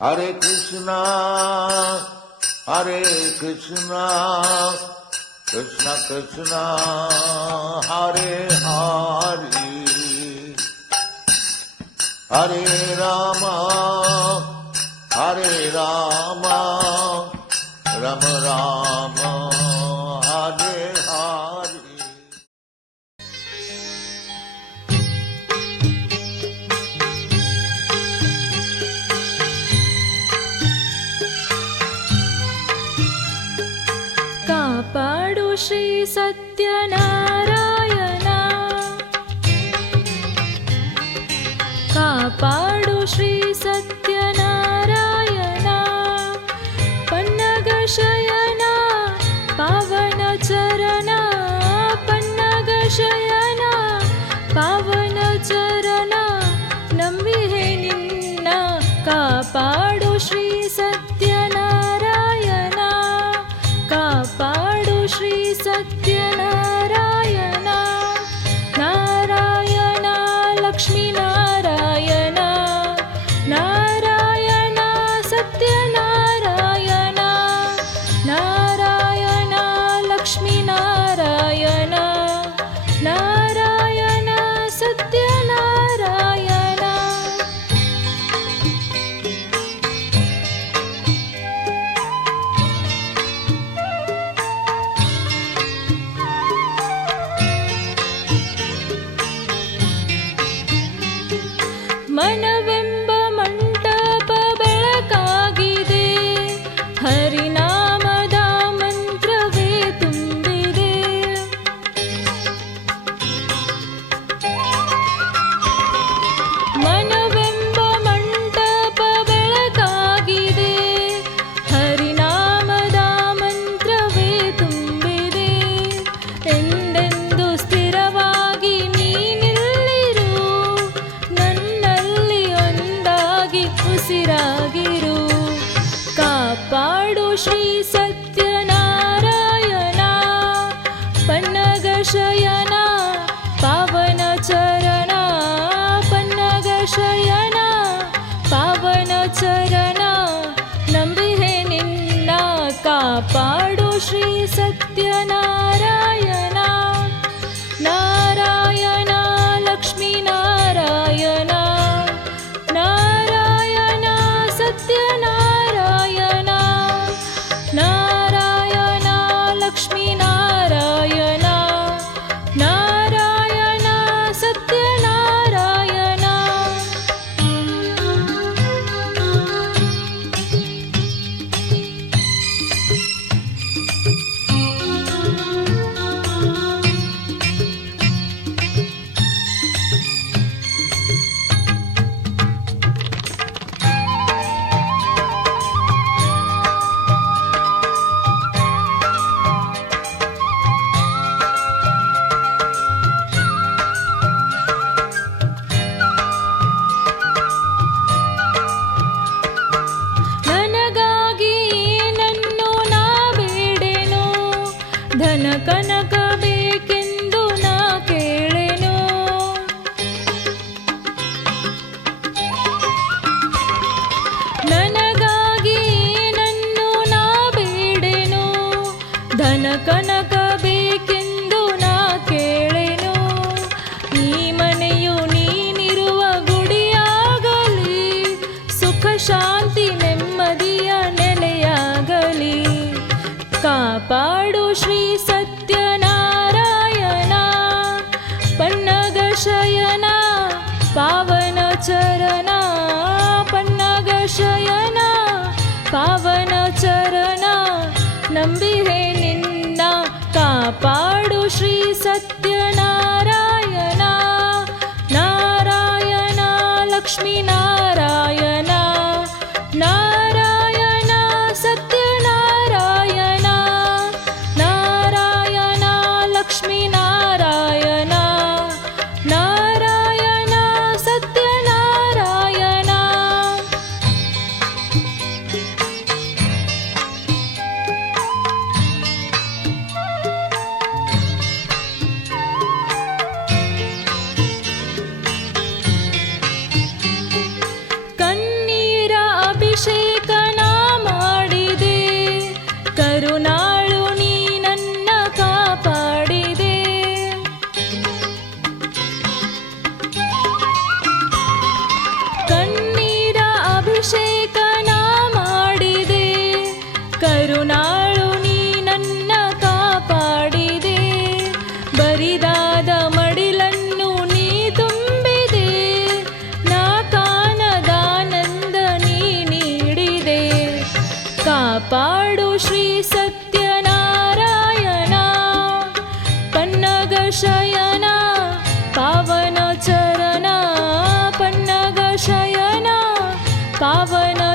Hare Krishna, Hare Krishna, Krishna Krishna, Hare Hare, Hare Rama, Hare Rama, Rama Rama, Hare Hare. ಕಾಪಾಡು ಶ್ರೀ ಸತ್ಯನಾರಾಯಣ, ಕಾಪಾಡು ಶ್ರೀ ಸತ್ಯನಾರಾಯಣ, ಪನ್ನಗ ಶಯನ ಪಾವನ ಚರಣ, ಪನ್ನಗ ಶಯನ ಪಾವನ ಚರಣ, ನಂಬಿಹೆ ನಿನ್ನ ಕಾಪಾಡು ಶ್ರೀ ಸತ್ಯನಾರಾಯಣ, ಕಾಪಾಡು ಶ್ರೀ ಸತ್ಯನಾರಾಯಣ, ನಾರಾಯಣ ಲಕ್ಷ್ಮೀ ನಾರಾಯಣ, ನಾರಾಯಣ ಸತ್ಯನಾರಾಯಣ, ನಾರಾಯಣ ಲಕ್ಷ್ಮೀ ನಾರಾಯಣ, ನಾರಾಯಣ ಸತ್ಯನಾರಾಯಣ. ಮನವೆಂಬ ಮಂಟಪ ಬೆಳಕಾಗಿದೆ, ಹರಿನಾಮದ ಮಂತ್ರವೇ ತುಂಬಿದೆ, ಮನವೆಂಬ ಮಂಟಪ ಬೆಳಕಾಗಿದೆ, ಹರಿನಾಮದ ಮಂತ್ರವೇ ತುಂಬಿದೆ, ಎಂದೆಂದು ಸ್ಥಿರವಾಗಿ ನೀನಿಲ್ಲಿರು, ನನ್ನಲ್ಲಿ ಒಂದಾಗಿ ಉಸಿರಾಗಿರು, ಕಾಪಾಡು ಶ್ರೀ ಸತ್ಯನಾರಾಯಣ, ಪನ್ನಗ ಶಯನ ಪಾವನ ಚರಣ, ಪನ್ನಗ ಶಯನ ಪಾವನ ಚರಣ, ನಂಬಿಹೆ ನಿನ್ನ ಕಾಪಾಡು ಶ್ರೀ ಸತ್ಯನಾರಾಯಣ, ನಾರಾಯಣ ಲಕ್ಷ್ಮೀ ನಾರಾಯಣ, ನಾರಾಯಣ ಸತ್ಯನಾರಾಯಣ, ನಾರಾಯಣ ಲಕ್ಷ್ಮೀ ನಾರಾಯಣ, ನಾರಾಯಣ ಸತ್ಯನಾರಾಯಣ. ನನಗಾಗಿ ಏನನ್ನು ನಾ ಬೇಡೆನು, ಧನ ಕನಕ ಬೇಕೆಂದು ನಾ ಕೇಳೆನು, ನನಗಾಗಿ ಏನನ್ನು ನಾ ಬೇಡೆನು, ಧನ ಕನಕ ಬೇಕೆಂದು ನಾ ಕೇಳೆನು, ಈ ಮನೆಯು ನೀನಿರುವ ಗುಡಿಯಾಗಲಿ, ಸುಖ ಶಾಂತಿ ನೆಮ್ಮದಿಯ ನೆಲೆಯಾಗಲಿ, ಕಾಪಾಡು ಶ್ರೀ ಸತ್ಯನಾರಾಯಣ, ಪನ್ನಗ ಶಯನ ಪಾವನ ಚರಣ, ಪನ್ನಗ ಶಯನ ಪಾವನ ಚರಣ, ನಂಬಿಹೆ ನಿನ್ನ ಕಾಪಾಡು ಶ್ರೀ ಸತ್ಯನಾರಾಯಣ, ನಾರಾಯಣ ಲಕ್ಷ್ಮೀ ನಾರಾಯಣ, पावन